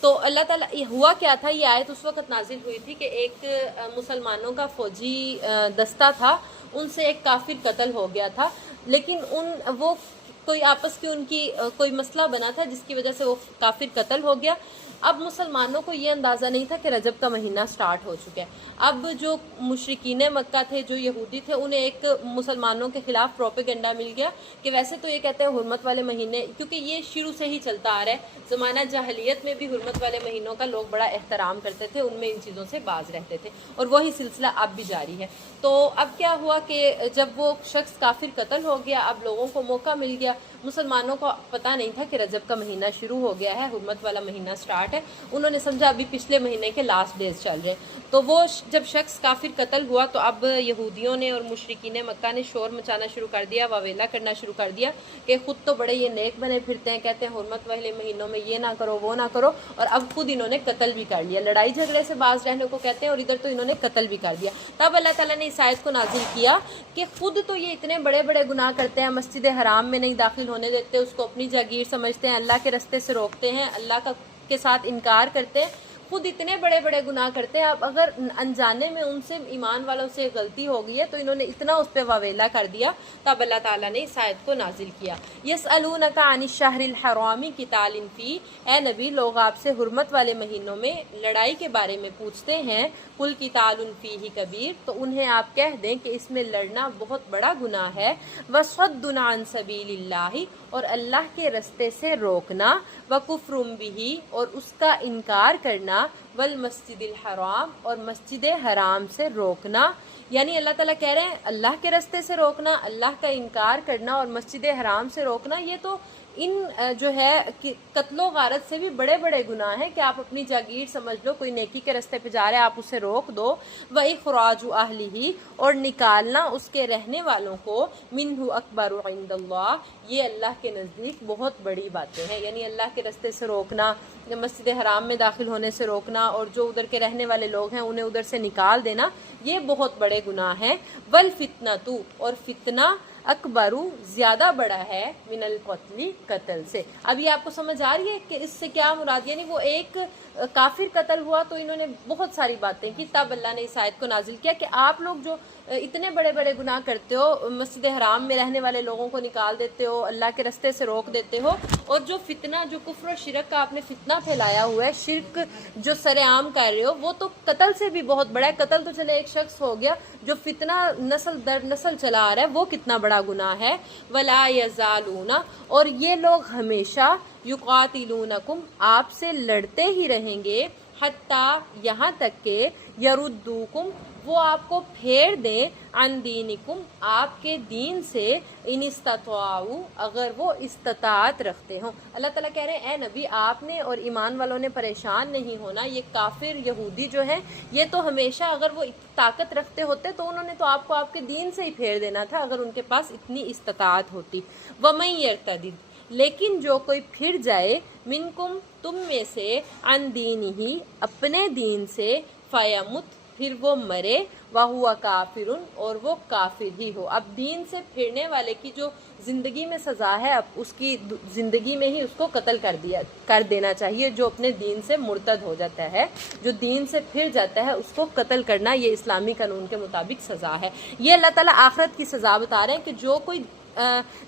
تو اللہ تعالیٰ ہوا کیا تھا، یہ آیت اس وقت نازل ہوئی تھی کہ ایک مسلمانوں کا فوجی دستہ تھا، ان سے ایک کافر قتل ہو گیا تھا، لیکن وہ کوئی آپس کی ان کی کوئی مسئلہ بنا تھا جس کی وجہ سے وہ کافر قتل ہو گیا۔ اب مسلمانوں کو یہ اندازہ نہیں تھا کہ رجب کا مہینہ سٹارٹ ہو چکا ہے۔ اب جو مشرکین مکہ تھے، جو یہودی تھے، انہیں ایک مسلمانوں کے خلاف پروپیگنڈا مل گیا کہ ویسے تو یہ کہتے ہیں حرمت والے مہینے، کیونکہ یہ شروع سے ہی چلتا آ رہا ہے، زمانہ جاہلیت میں بھی حرمت والے مہینوں کا لوگ بڑا احترام کرتے تھے، ان میں ان چیزوں سے باز رہتے تھے، اور وہی سلسلہ اب بھی جاری ہے۔ تو اب کیا ہوا کہ جب وہ شخص کافر قتل ہو گیا، اب لوگوں کو موقع مل گیا، مسلمانوں کو پتہ نہیں تھا کہ رجب کا مہینہ شروع ہو گیا ہے، حرمت والا مہینہ سٹارٹ ہے، انہوں نے سمجھا ابھی پچھلے مہینے کے لاسٹ ڈیز چل رہے ہیں۔ تو وہ جب شخص کافر قتل ہوا تو اب یہودیوں نے اور مشرکین مکہ نے شور مچانا شروع کر دیا، واویلا کرنا شروع کر دیا کہ خود تو بڑے یہ نیک بنے پھرتے ہیں، کہتے ہیں حرمت والے مہینوں میں یہ نہ کرو وہ نہ کرو، اور اب خود انہوں نے قتل بھی کر لیا، لڑائی جھگڑے سے باز رہنے کو کہتے ہیں اور ادھر تو انہوں نے قتل بھی کر دیا۔ تب اللہ تعالیٰ نے اس آیت کو نازل کیا کہ خود تو یہ اتنے بڑے بڑے گناہ کرتے ہیں، مسجد حرام میں نہیں داخل ہونے دیتے، اس کو اپنی جاگیر سمجھتے ہیں، اللہ کے رستے سے روکتے ہیں، اللہ کے ساتھ انکار کرتے ہیں، خود اتنے بڑے بڑے گناہ کرتے ہیں۔ اب اگر انجانے میں ان سے ایمان والوں سے غلطی ہو گئی ہے تو انہوں نے اتنا اس پہ واویلا کر دیا، تب اللہ تعالیٰ نے اس آیت کو نازل کیا۔ یسألونک عن الشہر الحرام قتال فیہ، اے نبی لوگ آپ سے حرمت والے مہینوں میں لڑائی کے بارے میں پوچھتے ہیں، قل قتال فیہ کبیر، تو انہیں آپ کہہ دیں کہ اس میں لڑنا بہت بڑا گناہ ہے، وصد عن سبیل اللہ، اور اللہ کے رستے سے روکنا، وکفر بہ، اور اس کا انکار کرنا، والمسجد الحرام، اور مسجد حرام سے روکنا۔ یعنی اللہ تعالیٰ کہہ رہے ہیں اللہ کے رستے سے روکنا، اللہ کا انکار کرنا اور مسجد حرام سے روکنا، یہ تو ان جو ہے قتل و غارت سے بھی بڑے بڑے گناہ ہیں کہ آپ اپنی جاگیر سمجھ لو، کوئی نیکی کے رستے پہ جا رہے ہیں آپ اسے روک دو، وَإِخْرَاجُ أَهْلِهِ، اور نکالنا اس کے رہنے والوں کو، مِنْهُ أَكْبَرُ عِنْدَ اللَّهِ، یہ اللہ کے نزدیک بہت بڑی باتیں ہیں۔ یعنی اللہ کے رستے سے روکنا، مسجد حرام میں داخل ہونے سے روکنا، اور جو ادھر کے رہنے والے لوگ ہیں انہیں ادھر سے نکال دینا، یہ بہت بڑے گناہ ہیں۔ وَالْفِتْنَةُ، اور فتنہ، اکبرو، زیادہ بڑا ہے، من القتل، قتل سے۔ اب یہ آپ کو سمجھ آ رہی ہے کہ اس سے کیا مراد؟ یعنی وہ ایک کافر قتل ہوا تو انہوں نے بہت ساری باتیں کی، تب اللہ نے اس آیت کو نازل کیا کہ آپ لوگ جو اتنے بڑے بڑے گناہ کرتے ہو، مسجد حرام میں رہنے والے لوگوں کو نکال دیتے ہو، اللہ کے رستے سے روک دیتے ہو، اور جو فتنہ، جو کفر و شرک کا آپ نے فتنہ پھیلایا ہوا ہے، شرک جو سر عام کر رہے ہو، وہ تو قتل سے بھی بہت بڑا ہے۔ قتل تو چلے ایک شخص ہو گیا، جو فتنہ نسل در نسل چلا آ رہا ہے وہ کتنا بڑا گناہ ہے۔ ولا یزالون، اور یہ لوگ ہمیشہ، یقاتلونکم، آپ سے لڑتے ہی رہیں گے، حتیٰ، یہاں تک کہ، یردوکم، وہ آپ کو پھیر دیں، عن دینکم، آپ کے دین سے، ان استطاعوا، اگر وہ استطاعت رکھتے ہوں۔ اللہ تعالیٰ کہہ رہے ہیں اے نبی آپ نے اور ایمان والوں نے پریشان نہیں ہونا، یہ کافر یہودی جو ہیں یہ تو ہمیشہ اگر وہ طاقت رکھتے ہوتے تو انہوں نے تو آپ کو آپ کے دین سے ہی پھیر دینا تھا، اگر ان کے پاس اتنی استطاعت ہوتی۔ وَمَن يَرْتَدِدْ، لیکن جو کوئی پھر جائے، منکم، تم میں سے، عن دینہ، اپنے دین سے، فیمت، پھر وہ مرے، وَهُوَ کافر، اور وہ کافر ہی ہو۔ اب دین سے پھرنے والے کی جو زندگی میں سزا ہے، اب اس کی زندگی میں ہی اس کو قتل کر دینا چاہیے۔ جو اپنے دین سے مرتد ہو جاتا ہے، جو دین سے پھر جاتا ہے، اس کو قتل کرنا، یہ اسلامی قانون کے مطابق سزا ہے۔ یہ اللہ تعالیٰ آخرت کی سزا بتا رہے ہیں کہ جو کوئی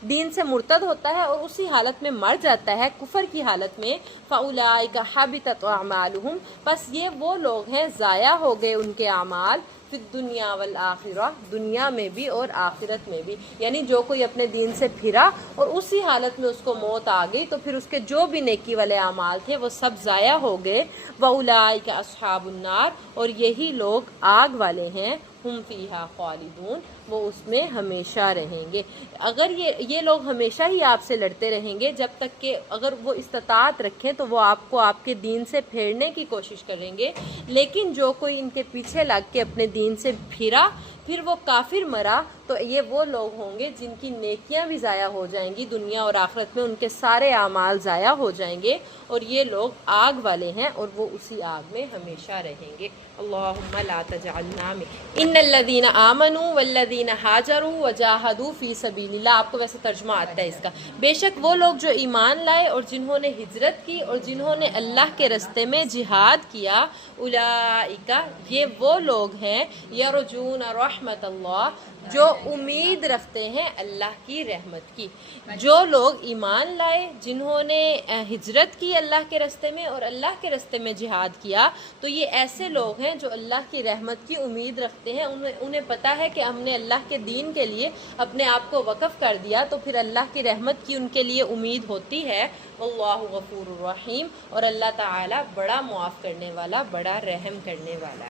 دین سے مرتد ہوتا ہے اور اسی حالت میں مر جاتا ہے، کفر کی حالت میں، فَأُولَٰئِكَ حَبِطَتْ أَعْمَالُهُمْ، پس یہ وہ لوگ ہیں ضائع ہو گئے ان کے اعمال، فی الدنیا والآخرہ، دنیا میں بھی اور آخرت میں بھی۔ یعنی جو کوئی اپنے دین سے پھرا اور اسی حالت میں اس کو موت آ گئی تو پھر اس کے جو بھی نیکی والے اعمال تھے وہ سب ضائع ہو گئے۔ وَأُولَٰئِكَ أَصْحَابُ النَّارِ، اور یہی لوگ آگ والے ہیں، ہم فیہا خالدون، وہ اس میں ہمیشہ رہیں گے۔ اگر یہ لوگ ہمیشہ ہی آپ سے لڑتے رہیں گے، جب تک کہ اگر وہ استطاعت رکھیں تو وہ آپ کو آپ کے دین سے پھیرنے کی کوشش کریں گے، لیکن جو کوئی ان کے پیچھے لگ کے اپنے دین سے پھرا، پھر وہ کافر مرا تو یہ وہ لوگ ہوں گے جن کی نیکیاں بھی ضائع ہو جائیں گی دنیا اور آخرت میں، ان کے سارے اعمال ضائع ہو جائیں گے، اور یہ لوگ آگ والے ہیں اور وہ اسی آگ میں ہمیشہ رہیں گے۔ اللہم لا تجعلنا من ان الذین آمنوا والذین ہاجروا وجاہدوا فی سبیل اللہ۔ آپ کو ویسے ترجمہ آتا ہے اس کا، بے شک وہ لوگ جو ایمان لائے اور جنہوں نے ہجرت کی اور جنہوں نے اللہ کے رستے میں جہاد کیا، اولئک یہ وہ لوگ ہیں یرجون رحمت اللہ جو امید رکھتے ہیں اللہ کی رحمت کی۔ جو لوگ ایمان لائے، جنہوں نے ہجرت کی اللہ کے رستے میں اور اللہ کے رستے میں جہاد کیا، تو یہ ایسے لوگ ہیں جو اللہ کی رحمت کی امید رکھتے ہیں۔ انہیں پتہ ہے کہ ہم نے اللہ کے دین کے لیے اپنے آپ کو وقف کر دیا تو پھر اللہ کی رحمت کی ان کے لیے امید ہوتی ہے۔ واللہ غفور الرحیم، اور اللہ تعالی بڑا معاف کرنے والا، بڑا رحم کرنے والا ہے۔